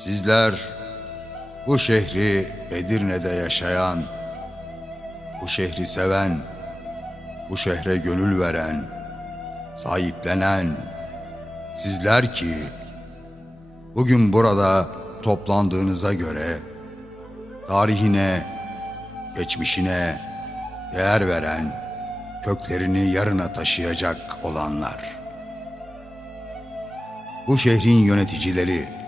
Sizler bu şehri Edirne'de yaşayan, bu şehri seven, bu şehre gönül veren, sahiplenen sizler ki bugün burada toplandığınıza göre tarihine, geçmişine değer veren, köklerini yarına taşıyacak olanlar. Bu şehrin yöneticileri,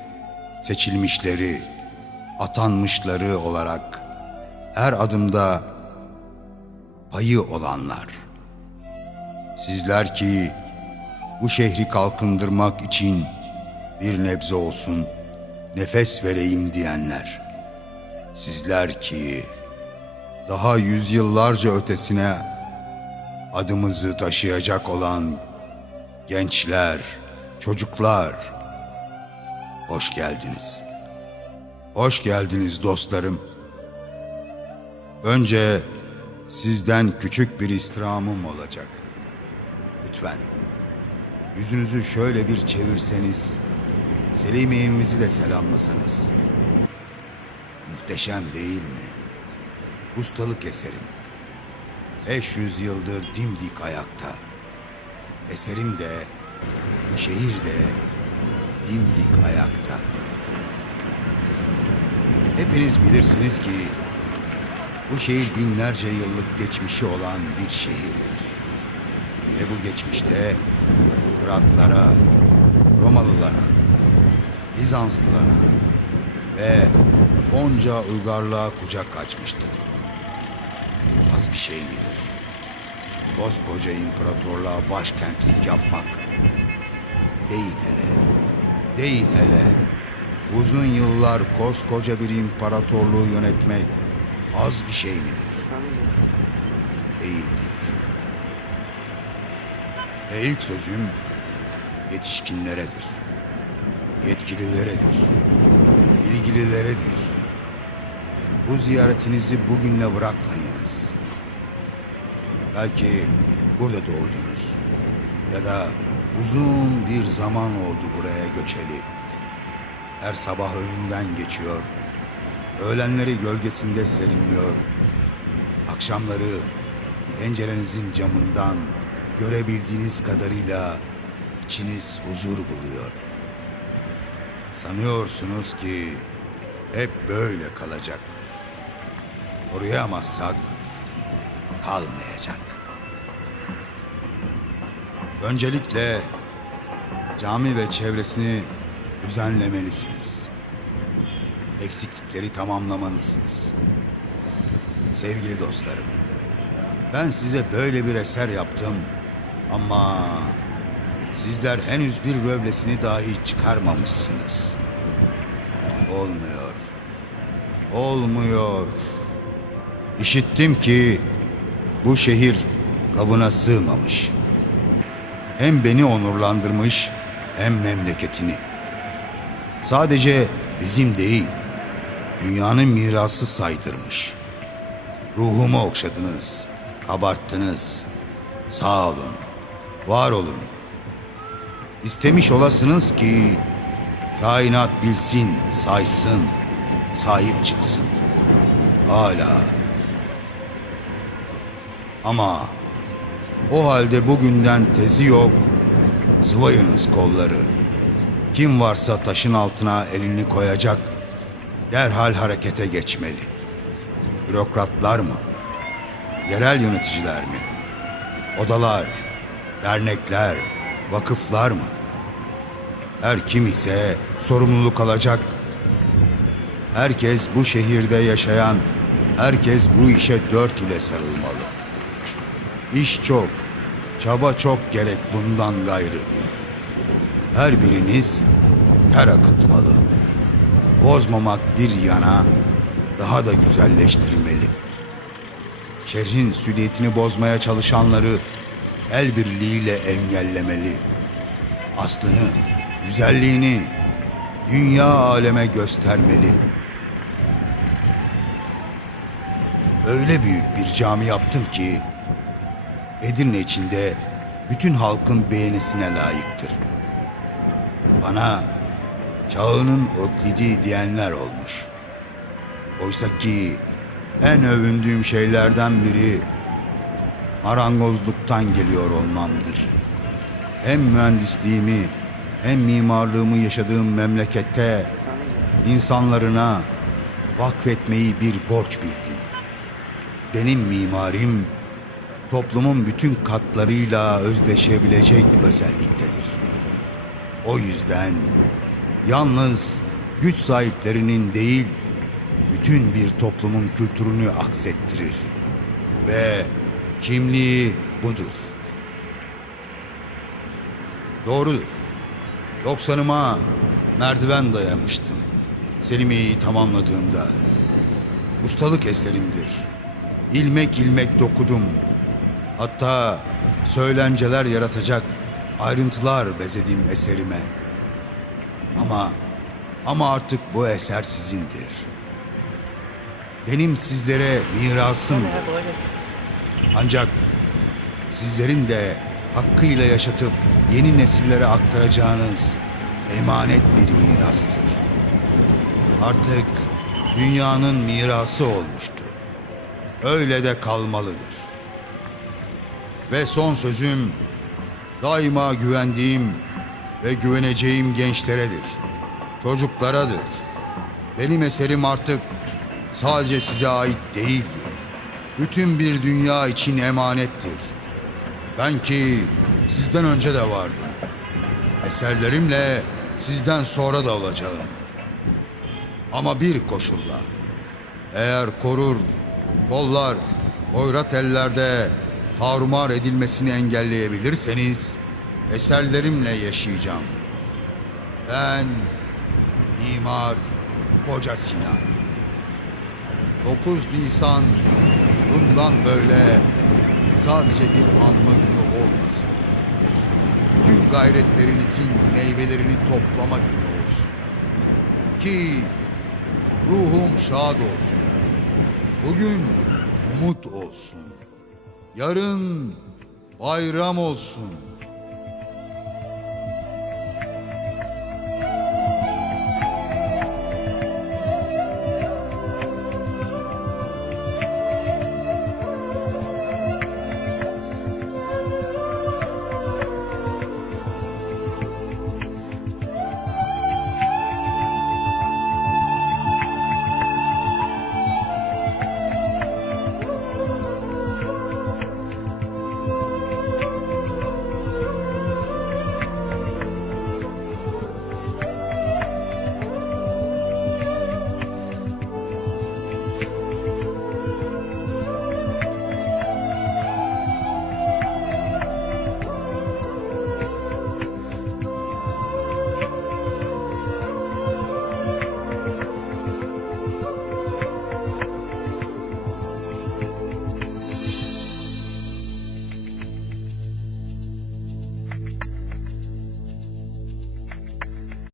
seçilmişleri, atanmışları olarak her adımda payı olanlar. Sizler ki bu şehri kalkındırmak için bir nebze olsun nefes vereyim diyenler. Sizler ki daha yüzyıllarca ötesine adımızı taşıyacak olan gençler, çocuklar, hoş geldiniz. Hoş geldiniz dostlarım. Önce sizden küçük bir istirhamım olacak. Lütfen yüzünüzü şöyle bir çevirseniz, Selim evimizi de selamlasanız. Muhteşem değil mi? Ustalık eserim. 500 yıldır dimdik ayakta. Eserim de, bu şehir de dimdik ayakta. Hepiniz bilirsiniz ki bu şehir binlerce yıllık geçmişi olan bir şehirdir. Ve bu geçmişte Fıratlara, Romalılara, Bizanslılara ve onca uygarlığa kucak açmıştır. Az bir şey midir? Koskoca imparatorluğa başkentlik yapmak. Deyin hele, deyin hele. Uzun yıllar koskoca bir imparatorluğu yönetmek az bir şey midir? Değildir. Ve ilk sözüm yetişkinleredir. Yetkilileredir. Bilgilileredir. Bu ziyaretinizi bugünle bırakmayınız. Belki burada doğdunuz ya da uzun bir zaman oldu buraya göçeli. Her sabah önünden geçiyor. Öğlenleri gölgesinde serinliyor. Akşamları pencerenizin camından görebildiğiniz kadarıyla içiniz huzur buluyor. Sanıyorsunuz ki hep böyle kalacak. Koruyamazsak kalmayacak. Öncelikle cami ve çevresini düzenlemelisiniz. Eksiklikleri tamamlamalısınız. Sevgili dostlarım, ben size böyle bir eser yaptım ama sizler henüz bir rövlesini dahi çıkarmamışsınız. Olmuyor. Olmuyor. İşittim ki bu şehir kabına sığmamış. Hem beni onurlandırmış hem memleketini. Sadece bizim değil, dünyanın mirası saydırmış. Ruhumu okşadınız, kabarttınız. Sağ olun, var olun. İstemiş olasınız ki kainat bilsin, saysın, sahip çıksın. Hala. Ama o halde bugünden tezi yok, sıvayınız kolları. Kim varsa taşın altına elini koyacak, derhal harekete geçmeli. Bürokratlar mı? Yerel yöneticiler mi? Odalar, dernekler, vakıflar mı? Her kim ise sorumluluk alacak. Herkes bu şehirde yaşayan, herkes bu işe dört ile sarılmalı. İş çok, çaba çok gerek bundan gayrı. Her biriniz ter akıtmalı. Bozmamak bir yana daha da güzelleştirmeli. Şehrin süliyetini bozmaya çalışanları el birliğiyle engellemeli. Aslını, güzelliğini dünya aleme göstermeli. Öyle büyük bir cami yaptım ki Edirne içinde bütün halkın beğenisine layıktır. Bana çağının öklidi diyenler olmuş. Oysa ki en övündüğüm şeylerden biri marangozluktan geliyor olmamdır. Hem mühendisliğimi hem mimarlığımı yaşadığım memlekette insanlarına vakfetmeyi bir borç bildim. Benim mimarim toplumun bütün katlarıyla özdeşebilecek özelliktedir. O yüzden yalnız güç sahiplerinin değil, bütün bir toplumun kültürünü aksettirir. Ve kimliği budur. Doğrudur. 90'ıma merdiven dayamıştım. Selimiye'yi tamamladığımda. Ustalık eserimdir. İlmek ilmek dokudum. Hatta söylenceler yaratacak ayrıntılar bezedim eserime. Ama ama artık bu eser sizindir. Benim sizlere mirasımdır. Ancak sizlerin de hakkıyla yaşatıp yeni nesillere aktaracağınız emanet bir mirastır. Artık dünyanın mirası olmuştur. Öyle de kalmalıdır. Ve son sözüm daima güvendiğim ve güveneceğim gençleredir. Çocuklaradır. Benim eserim artık sadece size ait değildir. Bütün bir dünya için emanettir. Ben ki sizden önce de vardım. Eserlerimle sizden sonra da olacağım. Ama bir koşulla. Eğer korur, kollar, hoyrat ellerde tarumar edilmesini engelleyebilirseniz eserlerimle yaşayacağım. Ben Mimar Koca Sinan. 9 Nisan bundan böyle sadece bir anma günü olmasın. Bütün gayretlerinizin meyvelerini toplama günü olsun. Ki ruhum şad olsun. Bugün umut olsun. Yarın bayram olsun.